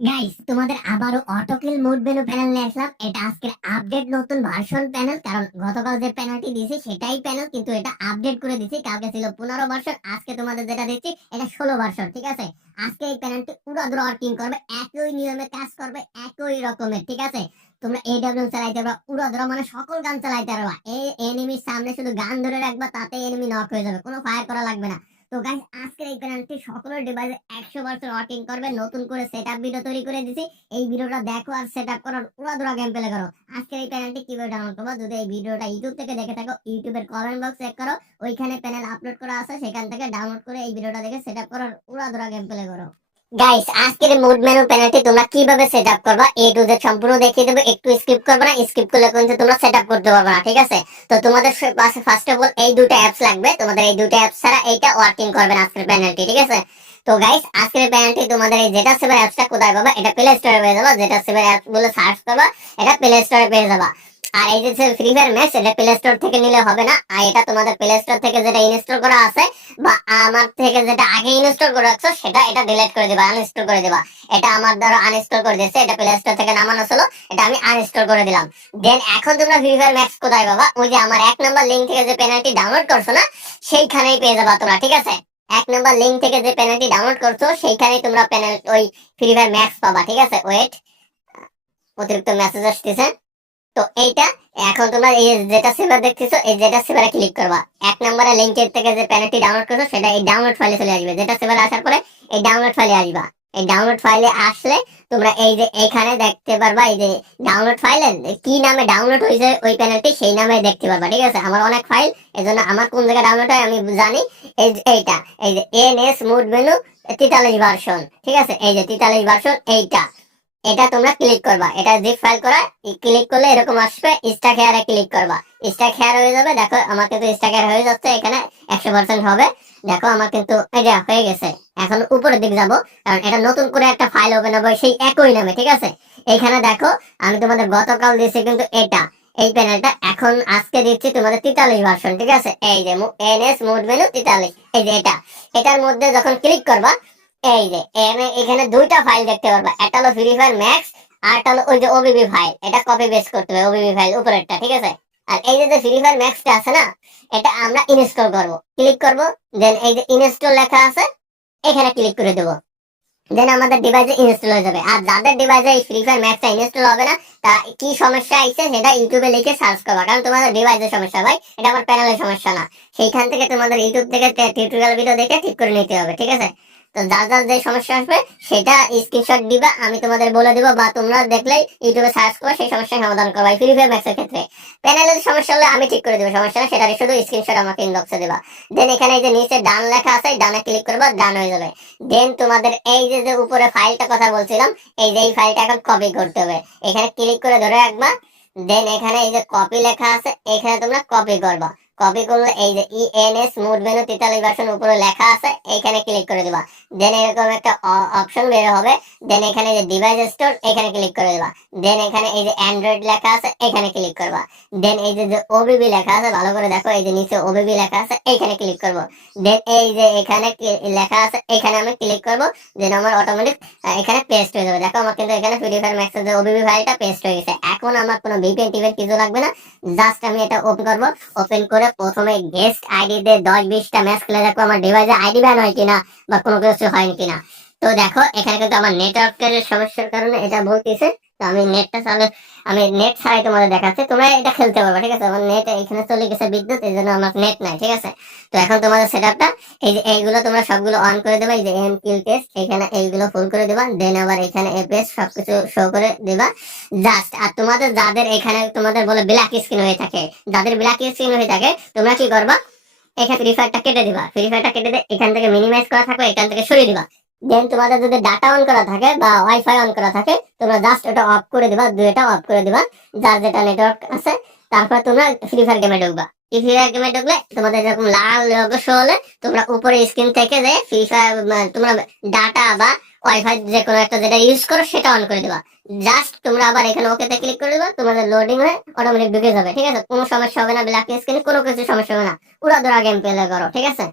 Guys, তোমাদের আবারও অটোকিল mood menu panel নিয়ে আসলাম। এটা আজকের আপডেট নতুন ভার্সন প্যানেল। কারণ গতকাল যে প্যানেলটি দিয়েছি সেটাই প্যানেল, কিন্তু এটা আপডেট করে দিয়েছি। কালকে ছিল 15 ভার্সন, আজকে তোমাদের যেটা দিচ্ছি এটা 16 ভার্সন। ঠিক আছে, আজকে এই প্যানেলটি উড়াধুরা ওয়ার্কিং করবে, একই নিয়মে কাজ করবে, একই রকমের। ঠিক আছে, তোমরা এডব্লিউ চালাইতে পারবা উড়াধুরা, মানে সকল গান চালাইতে পারবা। এই এনিমির সামনে শুধু গান ধরে রাখবা, তাতে এনিমি নক হয়ে যাবে, কোনো ফায়ার করা লাগবে না। তো গাইস, আজকের এই প্যানেলটি সকলের ডিভাইসে 100% ওয়ার্কিং করবে। নতুন করে সেটআপ ভিডিও তৈরি করে দিছি, এই ভিডিওটা দেখো আর সেটআপ করো, উড়াধুরা গেম প্লে করো। আজকের এই প্যানেলটি কিভাবে ডাউনলোড করবো, যদি এই ভিডিওটা ইউটিউব থেকে দেখে থাকো, ইউটিউবের কমেন্ট বক্স চেক করো, ওইখানে প্যানেল আপলোড করা আছে, সেখান থেকে ডাউনলোড করে এই ভিডিওটা দেখে সেটআপ করো, উড়াধুরা গেম প্লে করো। গাইস, আজকের মুড মেনু প্যানেলটি তোমরা কিভাবে সেটআপ করবা এ টু জেড সম্পূর্ণ দেখিয়ে দেবো। একটু স্কিপ করবে না, স্কিপ করলে কিন্তু তোমরা সেটআপ করতে পারবে না। ঠিক আছে, তো তোমাদের পাশে ফার্স্ট অফ অল এই দুটো অ্যাপস লাগবে। তোমাদের এই দুটো অ্যাপস ছাড়া এইটা ওয়ার্কিং করবে না আজকের প্যানেলটি। ঠিক আছে, তো গাইস, আজকের প্যানেলটি তোমাদের এই জেটা সেভার অ্যাপসটা কোথায় পাবা, এটা প্লে স্টোরে পেয়ে যাবা। জেটা সেভার অ্যাপ বলে সার্চ করবা, এটা প্লে স্টোরে পেয়ে যাবা। আর এই যে ফ্রি ফায়ার ম্যাক্স, এটা প্লে স্টোর থেকে নিলে হবে না, আর এটা তোমাদের প্লে স্টোর থেকে যেটা ইনস্টল করা আছে বা আমার থেকে যেটা আগে ইনস্টল করে রাখছো সেটা এটা ডিলিট করে দিবা, আনইনস্টল করে দিবা। এটা আমার দ্বারা আনইনস্টল করে দিয়েছে, এটা প্লে স্টোর থেকে নামানো ছিল, এটা আমি আনইনস্টল করে দিলাম। দেন এখন তোমরা ফ্রি ফায়ার ম্যাক্স কোথায় পাবা, ওই যে আমার 1 নম্বর লিংক থেকে যে পেনাল্টি ডাউনলোড করছো না, সেইখানেই পেয়ে যাবা তোমরা। ঠিক আছে, 1 নম্বর লিংক থেকে যে পেনাল্টি ডাউনলোড করছো সেইখানেই তোমরা পেনাল ওই ফ্রি ফায়ার ম্যাক্স পাবা। ঠিক আছে, ওয়েট, অতিরিক্ত মেসেজ আসতেছে। তো এইটা এখন তোমরা এই যেটা সেভার দেখতেছো, এই যেটা সেভারে ক্লিক করবা। 1 নম্বরের লিংকের থেকে যে প্যানেলটি ডাউনলোড করছো সেটা এই ডাউনলোড ফাইলে চলে আসবে। যেটা সেভারে আসার পরে এই ডাউনলোড ফাইলে আসবা। এই ডাউনলোড ফাইলে আসলে তোমরা এই যে এখানে দেখতে পারবা, এই যে ডাউনলোড ফাইলে কি নামে ডাউনলোড হয়েছে ওই প্যানেলটি সেই নামে দেখতে পারবা। ঠিক আছে, আমার অনেক ফাইল, এজন্য আমার কোন জায়গায় ডাউনলোড হয় আমি জানি। এই যে এইটা, এই যে এনএস মুড মেনু 43 ভার্সন। ঠিক আছে, এই যে 43 ভার্সন এইটা, এটা তোমরা ক্লিক করবা। এটা জিপ ফাইল করা, ক্লিক করলে এরকম আসবে, স্ট্যাক হেয়ারে ক্লিক করবা, স্ট্যাক হেয়ার হয়ে যাবে। দেখো আমার কিন্তু স্ট্যাক হেয়ার হয়ে যাচ্ছে, এখানে 100% হবে। দেখো আমার কিন্তু এটা হয়ে গেছে। এখন উপরের দিক যাব, কারণ এটা নতুন করে একটা ফাইল ওপেন হবে সেই একই নামে। ঠিক আছে, এখানে দেখো আমি তোমাদের গতকাল দিয়েছি কিন্তু এটা, এই প্যানেলটা এখন আজকে দিচ্ছি তোমাদের 43 ভার্সন। ঠিক আছে, এই যে এনএস মুড মেনু 43, এই যে এটা, এটার মধ্যে যখন ক্লিক করবা, এই যে এখানে দুইটা ফাইল দেখতে পারবা, একটা হলো ফ্রি ফায়ার ম্যাক্স, আর একটা হলো ওই যে ওবিবি ফাইল। এটা কপি পেস্ট করতে হবে, ওবিবি ফাইল উপরেরটা। ঠিক আছে, আর এই যে ফ্রি ফায়ার ম্যাক্সটা আছে না, এটা আমরা ইনস্টল করব। ক্লিক করব, দেন এই যে ইনস্টল লেখা আছে এখানে ক্লিক করে দেবো। দেন আমাদের ডিভাইসে ইনস্টল হয়ে যাবে। আর যাদের ডিভাইসে এই ফ্রি ফায়ার ম্যাক্সটা ইনস্টল হবে না, তা কি সমস্যা আইছে সেটা ইউটিউবে লিখে সার্চ করবা, কারণ তোমাদের ডিভাইসের সমস্যা ভাই, এটা আমার প্যানেলের সমস্যা না। সেইখান থেকে তোমাদের ইউটিউব থেকে টিউটোরিয়াল ভিডিও দেখে ঠিক করে নিতে হবে। ঠিক আছে, তো যার যার যে সমস্যা আসবে সেটা স্ক্রিনশট দিবা, আমি তোমাদের বলে দিব, বা তোমরা দেখলেই ইউটিউবে সার্চ করে সেই সমস্যার সমাধান করবা। ফ্রি ফায়ার ম্যাক্সের ক্ষেত্রে প্যানেলের সমস্যা হলে আমি ঠিক করে দেবো, সমস্যা না, সেটা শুধু স্ক্রিনশট আমাকে ইনবক্সে দিবা। দেন এখানে এই যে নিচে ডান লেখা আছে, ডানে ক্লিক করবা, ডান হয়ে যাবে। দেন তোমাদের এই যে যে উপরে ফাইলটা কথা বলছিলাম, এই যে এই ফাইলটা এখন কপি করতে হবে, এখানে ক্লিক করে ধরে রাখবা। দেন এখানে এই যে কপি লেখা আছে, এখানে তোমরা কপি করবা। কপি করলে এই যে ইএনএস মুড মেনু 43 ভার্সন উপরে লেখা আছে, এখানে ক্লিক করে দিবা। দেন এরকম একটা অপশন বের হবে। দেন এখানে যে ডিভাইস স্টোর, এখানে ক্লিক করে দিবা। দেন এখানে এই যে অ্যান্ড্রয়েড লেখা আছে, এখানে ক্লিক করবা। দেন এই যে যে ওবিবি লেখা আছে, ভালো করে দেখো, এই যে নিচে ওবিবি লেখা আছে, এখানে ক্লিক করব। দেন এই যে এখানে লেখা আছে, এখানে আমি ক্লিক করব। দেন আমার অটোমেটিক এখানে পেস্ট হয়ে যাবে। দেখো আমার কিন্তু এখানে ফ্রি ফায়ার ম্যাক্সের যে ওবিবি ফাইলটা পেস্ট হয়ে গেছে। এখন আমার কোনো ভিপিএন টিভেন কিছু লাগবে না, জাস্ট আমি এটা ওপেন করব। ওপেন করে প্রথমে গেস্ট আইডি দিয়ে 10-20টা ম্যাচ খেলে দেখো আমার ডিভাইসে আইডি ব্যান হয় কিনা বা কোনো কিছু হয়নি কিনা। তো দেখো এখানে কিন্তু আমার নেটওয়ার্কের সমস্যার কারণে এটা বলতেছে। তো আমি নেটটা চালু, আমি নেট ছাড়াই তোমাদের দেখাচ্ছি, তোমরা এটা খেলতে পারবে। ঠিক আছে, আমার নেট এখানে চলে গেছে বিদ্যুৎ, এই জন্য আমার নেট নাই। ঠিক আছে, তো এখন তোমাদের সেটআপটা এই যে এইগুলো তোমরা সবগুলো অন করে দেবা। এই যে এম কিল টেস্ট, এখানে এইগুলো ফুল করে দেবা। দেন আবার এখানে এপিএস সবকিছু শো করে দেবা জাস্ট। আর তোমাদের যাদের এখানে তোমাদের বলে ব্ল্যাক স্ক্রিন হয়ে থাকে, যাদের ব্ল্যাক স্ক্রিন হয়ে থাকে তোমরা কি করবা, এখানে ফ্রি ফায়ারটা কেটে দিবা। ফ্রি ফায়ারটা কেটে দিয়ে এখান থেকে মিনিমাইজ করা থাকবে, এখান থেকে সরিয়ে দিবা। দেন তোমাদের যদি ডাটা অন করা থাকে বা ওয়াইফাই অন করা থাকে, তোমরা জাস্ট ওটা অফ করে দিবা, দুইটা অফ করে দিবা, যার যেটা নেটওয়ার্ক আছে। তারপর তোমরা ফ্রি ফায়ার গেমে ঢুকবা। ফ্রি ফায়ার গেমে ঢুকলে তোমাদের এরকম লাল লোগো শো হলে তোমরা উপরে স্ক্রিন থেকে যে ফ্রি ফায়ার তোমরা ডাটা বা ওয়াইফাই যে কোনো একটা যেটা ইউজ করো সেটা অন করে দিবা। জাস্ট তোমরা আবার এখানে ওকেতে ক্লিক করে দিবা, তোমাদের লোডিং হয়ে অটোমেটিক ঢুকে যাবে। ঠিক আছে, কোনো সমস্যা হবে না, ব্ল্যাক স্ক্রিনে কোনো কিছু সমস্যা হবে না, উড়াধুরা গেম প্লে করো। ঠিক আছে।